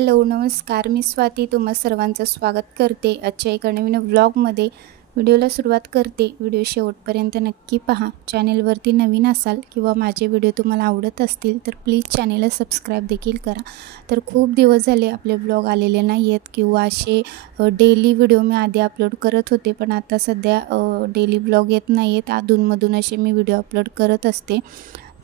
Hello नमस्कार, मी स्वाती तुम्हा सर्वांचं स्वागत करते आजच्या एका नवीन व्लॉगमध्ये। व्हिडिओला सुरुवात करते। व्हिडिओ शेवटपर्यंत नक्की पहा। चॅनेलवरती नवीन असाल किंवा माझे व्हिडिओ तुम्हाला आवडत असतील तर प्लीज चॅनेलला सबस्क्राईब देखील करा। तर खूप दिवस झाले आपले व्लॉग आलेले नाही आहेत किंवा असे डेली व्हिडिओ मी आधी अपलोड करत होते, पण आता सध्या डेली व्लॉग येत नाही आहेत। अधूनमधून असे मी व्हिडिओ अपलोड करत असते।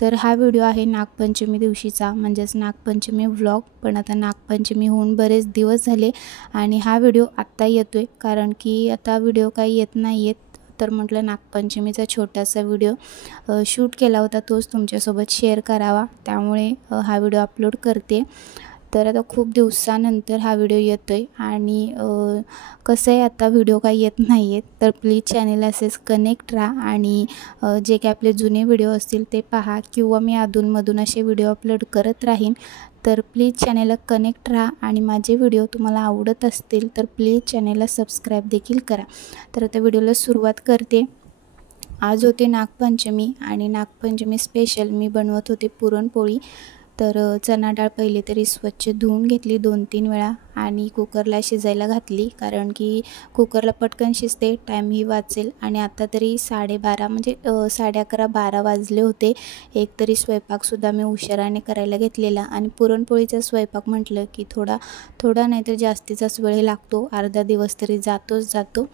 तर हा व्हिडिओ आहे नागपंचमी दिवशीचा, म्हणजेच नागपंचमी व्लॉग। पण आता नागपंचमी होऊन बरेच दिवस झाले आणि हा व्हिडिओ आत्ता येतोय, कारण की आता व्हिडिओ काही येत नाही आहेत। तर म्हटलं नागपंचमीचा छोटासा व्हिडिओ शूट केला होता, तोच तुमच्यासोबत शेअर करावा, त्यामुळे हा व्हिडिओ अपलोड करते। तर आता खूप दिवसानंतर हा व्हिडिओ येतोय आणि कसं आहे, आता व्हिडिओ काही येत नाही आहेत तर प्लीज चॅनेलला असेच कनेक्ट राहा आणि जे काही आपले जुने व्हिडिओ असतील ते पहा किंवा मी अधूनमधून असे व्हिडिओ अपलोड करत राहीन। तर प्लीज चॅनेलला कनेक्ट राहा आणि माझे व्हिडिओ तुम्हाला आवडत असतील तर प्लीज चॅनेलला सबस्क्राईब देखील करा। तर आता व्हिडिओला सुरुवात करते। आज होते नागपंचमी आणि नागपंचमी स्पेशल मी बनवत होते पुरणपोळी। तर चणा डाळ पहिले तरी स्वच्छ धुवून घेतली 2-3 वेळा आणि कुकरला शिजायला घातली, कारण की कुकरला पटकन शिजते, टाईमही वाचेल। आणि आता तरी 12:30 म्हणजे 11:30-12 वाजले होते। एक तरी स्वयंपाकसुद्धा मी उशिराने करायला घेतलेला आणि पुरणपोळीचा स्वयंपाक म्हटलं की थोडा नाही तर जास्तीचाच वेळ लागतो, अर्धा दिवस तरी जातो।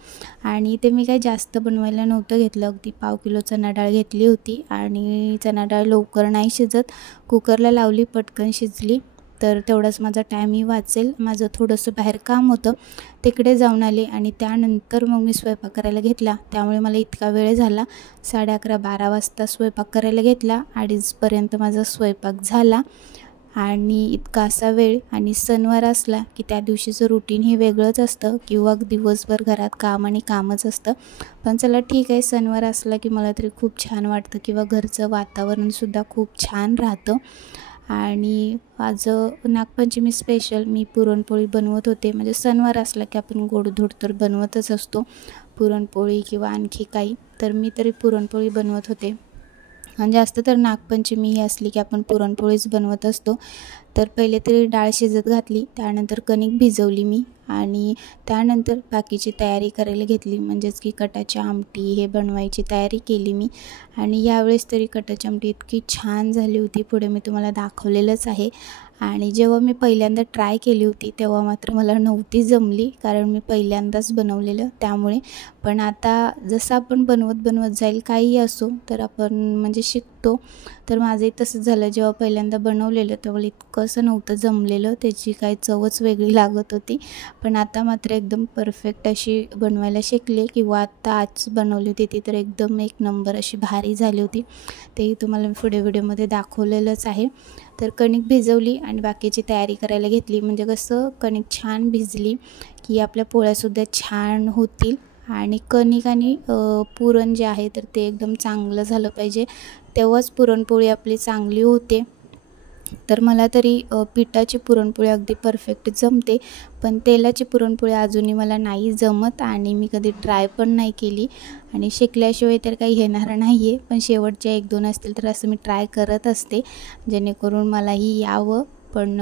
आणि ते मी काही जास्त बनवायला नव्हतं घेतलं, अगदी पाव किलो चणा डाळ घेतली होती आणि चणा डाळ लवकर नाही शिजत, कुकरला लावली पटकन शिजली, तर तेवढाच माझा टाईमही वाचेल। माझं थोडंसं बाहेर काम होतं, तिकडे जाऊन आले आणि त्यानंतर मग मी स्वयंपाक करायला घेतला, त्यामुळे मला इतका वेळ झाला। 11:30-12 वाजता स्वयंपाक करायला घेतला, 2:30पर्यंत माझा स्वयंपाक झाला। आणि इतका असा वेळ, आणि सणवार असला की त्या दिवशीचं रुटीन हे वेगळंच असतं किंवा दिवसभर घरात काम आणि कामच असतं। पण चला ठीक आहे, सणवार असला की मला तरी खूप छान वाटतं किंवा घरचं वातावरणसुद्धा खूप छान राहतं। आणि आज नागपंचमी स्पेशल मी पुरणपोळी बनवत होते। म्हणजे सणवार असला की आपण गोडधोड तर बनवतच असतो, पुरणपोळी किंवा आणखी काही, तर मी तरी पुरणपोळी बनवत होते। आणि जास्त तर नागपंचमी ही असली की आपण पुरणपोळीच बनवत असतो। तर पहिले तरी डाळ शिजत घातली, त्यानंतर कणिक भिजवली मी आणि त्यानंतर बाकीची तयारी करायला घेतली, म्हणजेच की कटाची आमटी हे बनवायची तयारी केली मी। आणि यावेळेस तरी कटाची आमटी इतकी छान झाली होती, पुढे मी तुम्हाला दाखवलेलंच आहे। आणि जेव्हा मी पहिल्यांदा ट्राय केली होती तेव्हा मात्र मला नव्हती जमली, कारण मी पहिल्यांदाच बनवलेलं त्यामुळे। पण आता जसं आपण बनवत जाईल, काही असो तर आपण म्हणजे शिकतो। तर माझंही तसंच झालं, जेव्हा पहिल्यांदा बनवलेलं तेव्हा इतकंसं नव्हतं जमलेलं, त्याची काही चवच वेगळी लागत होती। पण आता मात्र एकदम परफेक्ट अशी बनवायला शिकले, किंवा आत्ता आज बनवली होती ती तर एकदम एक नंबर अशी भारी झाली होती, तेही तुम्हाला मी पुढे व्हिडिओमध्ये दाखवलेलंच आहे। तर कणिक भिजवली आणि बाकीची तयारी करायला घेतली, म्हणजे कसं कणिक छान भिजली की आपल्या पोळ्यासुद्धा छान होतील। आणि कणिक आणि पुरण जे आहे तर ते एकदम चांगलं झालं पाहिजे, तेव्हाच पुरणपोळी आपली चांगली होते। तर मला तरी पिठाची पुरणपोळी अगदी परफेक्ट जमते, पण तेलाची पुरणपोळी अजूनही मला नाही जमत आणि मी कधी ट्राय पण नाही केली, आणि शिकल्याशिवाय तर काही येणार नाही आहे। पण शेवटच्या 1-2 असतील तर असं मी ट्राय करत असते, जेणेकरून मलाही यावं। पण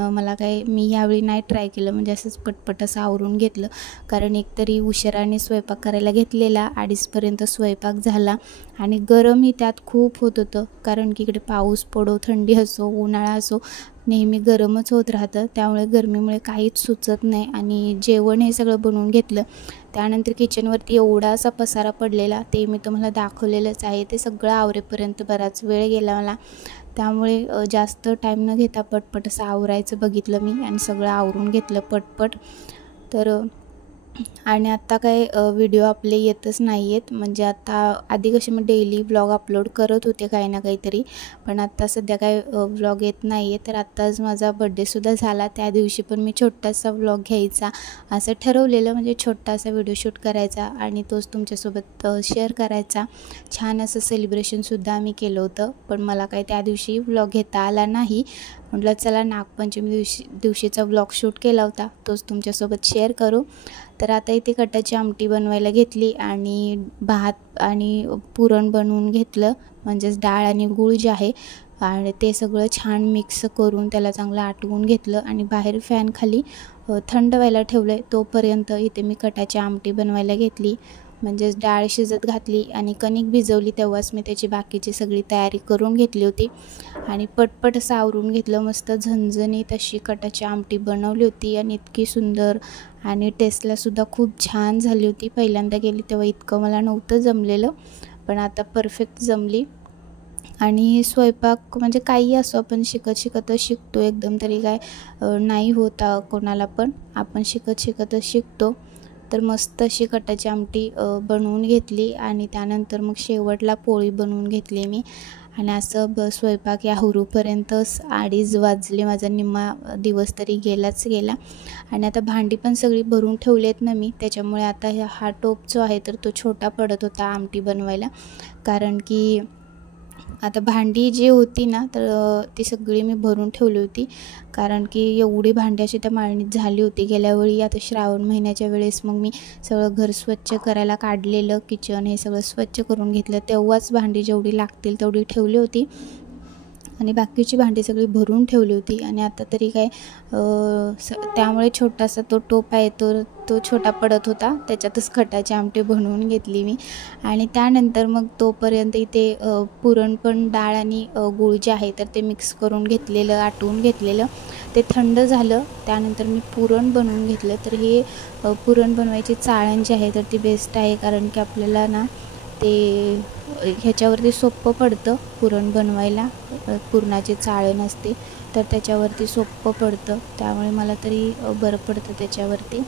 मी यावेळी नाही ट्राय केलं, म्हणजे असंच पटपट असं आवरून घेतलं, कारण एकतरी उशिराने स्वयंपाक करायला घेतलेला, 2:30पर्यंत स्वयंपाक झाला आणि गरमही त्यात खूप होत होतं, कारण की इकडे पाऊस पडो, थंडी असो, उन्हाळा असो, नेहमी गरमच होत राहतं, त्यामुळे गरमीमुळे काहीच सुचत नाही। आणि जेवण हे सगळं बनवून घेतलं, त्यानंतर किचनवरती एवढा असा पसारा पडलेला, ते मी तुम्हाला दाखवलेलंच आहे। ते सगळं आवरेपर्यंत बराच वेळ गेला मला, त्यामुळे जास्त टाईम न घेता पटपट असं आवरायचं बघितलं मी आणि सगळं आवरून घेतलं पटपट। तर आणि आत्ता काय व्हिडिओ आपले येतच नाही आहेत, म्हणजे आता आधी कसे मी डेली व्लॉग अपलोड करत होते काही ना काहीतरी, पण आत्ता सध्या काय व्लॉग येत नाही आहे। तर आत्ताच माझा बड्डेसुद्धा झाला, त्या दिवशी पण मी छोटासा व्लॉग घ्यायचा असं ठरवलेलं, म्हणजे छोटासा व्हिडिओ शूट करायचा आणि तोच तुमच्यासोबत शेअर करायचा। छान असं सेलिब्रेशनसुद्धा आम्ही केलं होतं, पण मला काय त्या दिवशी व्लॉग घेता आला नाही। म्हटलं चला नागपंचमी दिवशीचा व्लॉग शूट केला होता, तोच तुमच्यासोबत शेअर करू। तर आता इथे कटाची आमटी बनवायला घेतली आणि भात आणि पुरण बनवून घेतलं, म्हणजेच डाळ आणि गूळ जे आहे आणि ते सगळं छान मिक्स करून त्याला चांगलं आटवून घेतलं आणि बाहेर फॅन खाली थंड व्हायला ठेवलं आहे. तोपर्यंत इथे मी कटाची आमटी बनवायला घेतली. म्हणजेच डाळ शिजत घातली आणि कणिक भिजवली, तेव्हाच मी त्याची बाकीची सगळी तयारी करून घेतली होती आणि पटपट असं आवरून घेतलं. मस्त झणझणीत अशी कटाची आमटी बनवली होती आणि इतकी सुंदर आणि टेस्टलासुद्धा खूप छान झाली होती. पहिल्यांदा केली तेव्हा इतकं मला नव्हतं जमलेलं, पण आता परफेक्ट जमली. आणि स्वयंपाक म्हणजे काही असो, आपण शिकतच शिकतो. एकदम तरी काय नाही होत कोणाला, पण आपण शिकतच शिकतो. तर मस्त अशी कटाची आमटी बनवून घेतली आणि त्यानंतर मग शेवटला पोळी बनवून घेतली मी. आणि असं स्वयंपाक या हुरूपर्यंत 2:30 वाजले. माझा निम्मा दिवस तरी गेलाच गेला. आणि आता भांडी पण सगळी भरून ठेवली आहेत ना मी, त्याच्यामुळे आता हा टोप जो आहे तर तो छोटा पडत होता आमटी बनवायला. कारण की आता भांडी जी होती ना तर ती सगळी मी भरून ठेवली होती, कारण की एवढी भांडी अशी त्या माळणीत झाली होती गेल्यावेळी. आता श्रावण महिन्याच्या वेळेस मग मी सगळं घर स्वच्छ करायला काढलेलं, किचन हे सगळं स्वच्छ करून घेतलं. तेव्हाच भांडी जेवढी लागतील तेवढी ठेवली होती आणि बाकीची भांडी सगळी भरून ठेवली होती. आणि आता तरी काय त्यामुळे छोटासा तो टोप आहे तो छोटा पडत होता, त्याच्यातच कटाची आमटी बनवून घेतली मी. आणि त्यानंतर मग तोपर्यंत इथे पुरण पण डाळ आणि गूळ जे आहे तर ते मिक्स करून घेतलेलं, आटवून घेतलेलं, ते थंड झालं. त्यानंतर मी पुरण बनवून घेतलं. तर हे पुरण बनवायची चाळण जी आहे तर ती बेस्ट आहे, कारण की आपल्याला ना ते ह्याच्यावरती सोपं पडतं पुरण बनवायला. पुरणाची चाळण असते तर त्याच्यावरती सोपं पडतं, त्यामुळे मला तरी बरं पडतं त्याच्यावरती.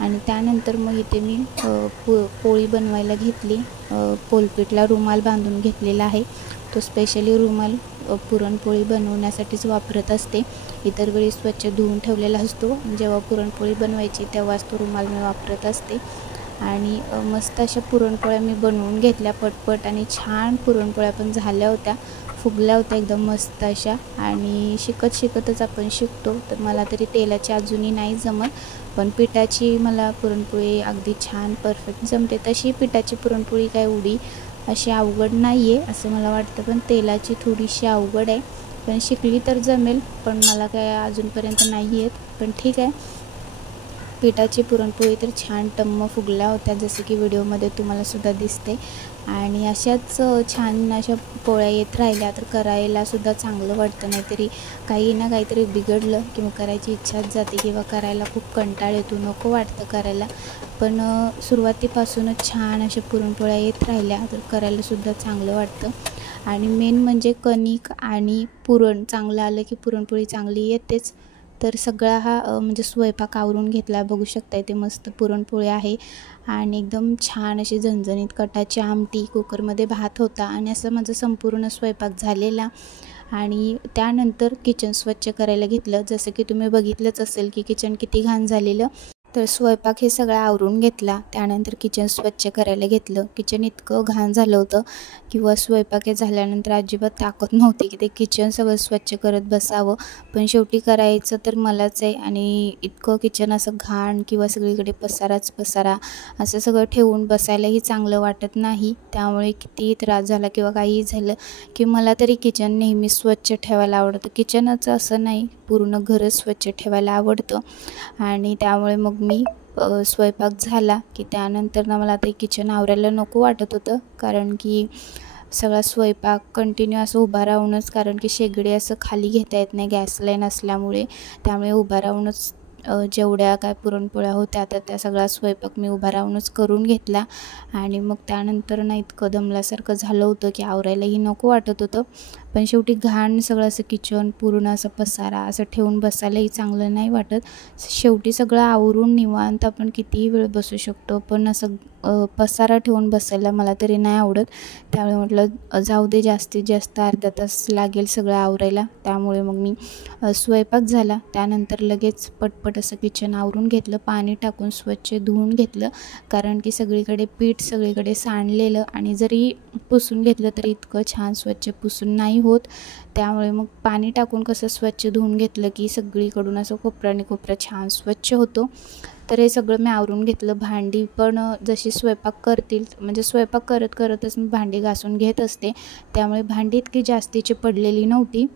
आणि त्यानंतर मग इथे मी पोळी बनवायला घेतली. पोलपीठला रुमाल बांधून घेतलेला आहे. तो स्पेशली रुमाल पुरणपोळी बनवण्यासाठीच वापरत असते. इतर वेळी स्वच्छ धुवून ठेवलेला असतो, जेव्हा पुरणपोळी बनवायची तेव्हाच तो रुमाल मी वापरत असते. आणि मस्त अशा पुरणपोळ्या मी बनवून घेतल्या पटपट आणि छान पुरणपोळ्या पण झाल्या होत्या, फुगल्या होत्या एकदम मस्त अशा. आणि शिकतच आपण शिकतो. तर मला तरी तेलाची अजूनही नाही जमत, पण पिठाची मला पुरणपोळी अगदी छान परफेक्ट जमते. तशी पिठाची पुरणपोळी काय एवढी अशी अवघड नाही आहे असं मला वाटतं, पण तेलाची थोडीशी अवघड आहे. पण शिकली तर जमेल, पण मला काय अजूनपर्यंत नाही येत. पण ठीक आहे, पिठाची पुरणपोळी तर छान टम्म फुगल्या होत्या, जसं की व्हिडिओमध्ये तुम्हाला सुद्धा दिसते. आणि अशाच छान अशा पोळ्या येत राहिल्या तर करायलासुद्धा चांगलं वाटतं. नाहीतरी काही ना काहीतरी बिघडलं की मग करायची इच्छाच जाते किंवा करायला खूप कंटाळ येतो, नको वाटतं करायला. पण सुरुवातीपासूनच छान अशा पुरणपोळ्या येत राहिल्या तर करायलासुद्धा चांगलं वाटतं. आणि मेन म्हणजे कणिक आणि पुरण चांगलं आलं की पुरणपोळी चांगली येतेच. तर सगळा हा म्हणजे स्वयंपाक आवरून घेतला. बघू शकता इथे मस्त पुरणपोळी आहे आणि एकदम छान अशी झणझणीत कटाची आमटी, कुकरमध्ये भात होता आणि असं माझा संपूर्ण स्वयंपाक झालेला. आणि त्यानंतर किचन स्वच्छ करायला घेतलं. जसं की तुम्ही बघितलंच असेल की किचन किती घाण झालेलं. तर स्वयंपाक हे सगळं आवरून घेतला. त्यानंतर किचन स्वच्छ करायला घेतलं. किचन इतकं घाण झालं होतं किंवा स्वयंपाक हे झाल्यानंतर अजिबात ताकद नव्हती की ते किचन सगळं स्वच्छ करत बसावं, पण शेवटी करायचं तर मलाच आहे. आणि इतकं किचन असं घाण किंवा सगळीकडे पसारा असं सगळं ठेवून बसायलाही चांगलं वाटत नाही. त्यामुळे कितीही त्रास झाला किंवा काहीही झालं की मला तरी किचन नेहमी स्वच्छ ठेवायला आवडतं. किचनच असं नाही, पूर्ण घरच स्वच्छ ठेवायला आवडतं. आणि त्यामुळे मग मी स्वयंपाक झाला की त्यानंतर ना मला ते किचन आवरायला नको वाटत होतं, कारण की सगळा स्वयंपाक कंटिन्यू असं उभा राहूनच, कारण की शेगडी असं खाली घेता येत नाही गॅस लाईन असल्यामुळे. त्यामुळे उभा राहूनच जेवढ्या काय पुरणपोळ्या होत्या तर त्या सगळा स्वयंपाक मी उभा राहूनच करून घेतला. आणि मग त्यानंतर ना इतकं दमल्यासारखं झालं होतं की आवरायलाही नको वाटत होतं. पण शेवटी घाण सगळं असं किचन पूर्ण असं पसारा असं ठेवून बसायलाही चांगलं नाही वाटत. शेवटी सगळं आवरून निवांत आपण कितीही वेळ बसू शकतो, पण असं पसारा ठेवून बसायला मला तरी नाही आवडत. त्यामुळे म्हटलं जाऊ दे, जास्तीत जास्त अर्धा तास लागेल सगळं आवरायला. त्यामुळे मग मी स्वयंपाक झाला त्यानंतर लगेच पटपट असं किचन आवरून घेतलं, पाणी टाकून स्वच्छ धुवून घेतलं, कारण की सगळीकडे पीठ सगळीकडे सांडलेलं आणि जरी पुसून घेतलं तरी इतकं छान स्वच्छ पुसून नाही होत. त्यामुळे मग पाणी टाकून कसं स्वच्छ धुवून घेतलं की सगळीकडून असं कोपरा छान स्वच्छ होतो. तर हे सगळं मी आवरून घेतलं. भांडी पण जशी स्वयंपाक करतील म्हणजे स्वयंपाक करत करतच मी भांडी घासून घेत असते, त्यामुळे भांडी इतकी जास्तीची पडलेली नव्हती.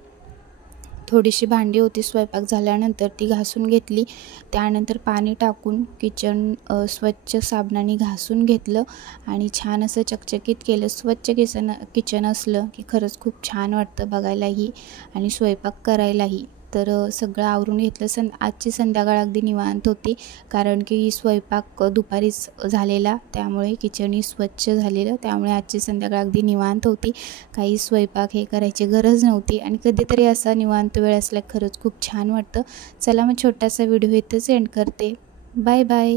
थोडीशी भांडी होती स्वयंपाक झाल्यानंतर, ती घासून घेतली. त्यानंतर पाणी टाकून किचन स्वच्छ साबणाने घासून घेतलं आणि छान असं चकचकीत केलं. स्वच्छ किचन असलं की खरंच खूप छान वाटतं बघायलाही आणि स्वयंपाक करायलाही. तर सगळं आवरून घेतलं. आजची संध्याकाळ अगदी निवांत होती, कारण की स्वयंपाक दुपारीच झालेला, त्यामुळे किचनही स्वच्छ झालेलं, त्यामुळे आजची संध्याकाळ अगदी निवांत होती. काही स्वयंपाक हे करायची गरज नव्हती आणि कधीतरी असा निवांत वेळ असला खरंच खूप छान वाटतं. चला मग छोटासा व्हिडिओ इथंच एंड करते. Bye bye.